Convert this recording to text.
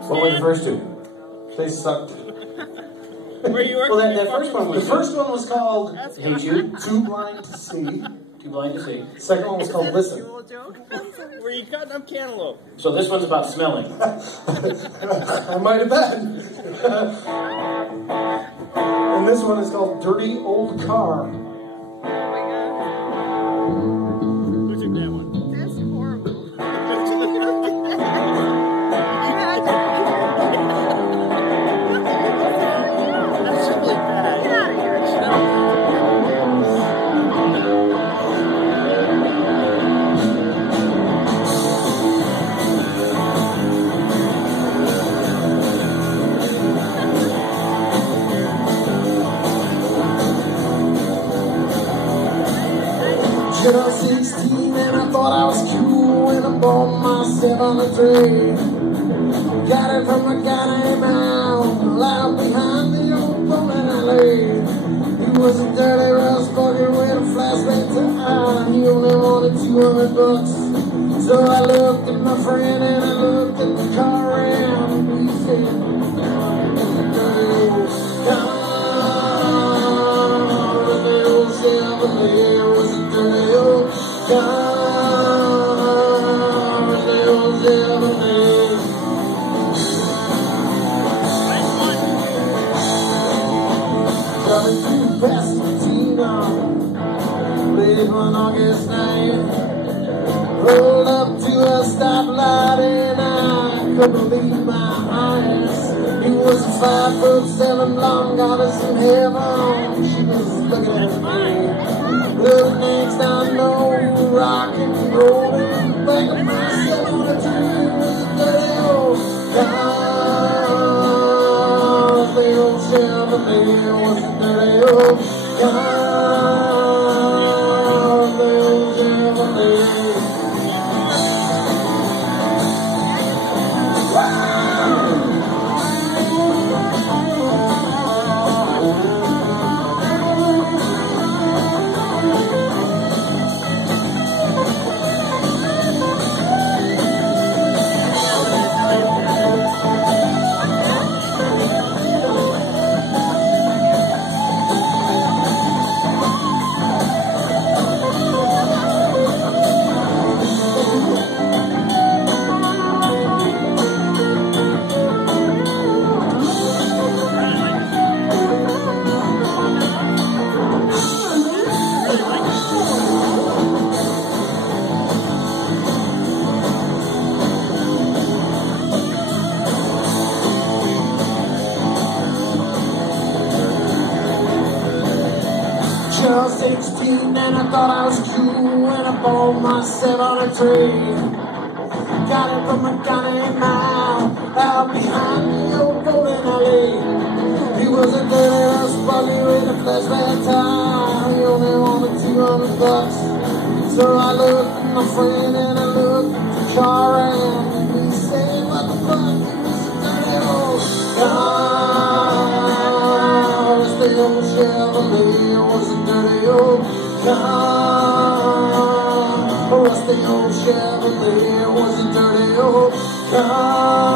What were the first two? They sucked. Where you working? Well, that first one was The first one was called Hey Jude. Too Blind to See. Too Blind to See. The second one was called Listen. Were you cutting up cantaloupe? So this one's about smelling. I might have been. And this one is called Dirty Old Car. Who took that one? That's horrible. That's really bad. Get out of here. Just 16 and I thought I was cool when I bought myself on a train. Got it from a guy named Al, loud behind the old bowling alley. He was a dirty rust bucket with a flashback to eye. He only wanted $200. So I looked at my friend and I looked at the car and we said, dirty old car. The old Chevrolet was a dirty old car. The old Chevrolet. Driving through Pasadena, late one August night, rolled up to a stoplight and I couldn't believe my eyes. He was a 5'7" blonde goddess in heaven. She was looking at me. Look next, I know, rockin' and rollin'. Back of myself on a tree was a dirty old car. The old Chevrolet was a dirty old car. The old Chevrolet. Just 16 and I thought I was cool when I bought myself on a train. Got it from a guy named Mal, out behind the old bowling alley. He was a dirty rust buggy with a flashback tie. He only wanted $200. So I looked at my friend and I looked at the car and we said, what the fuck, it was a dirty old car. It's the old Chevrolet was a dirty old car. Rusty old Chevrolet was a dirty old car.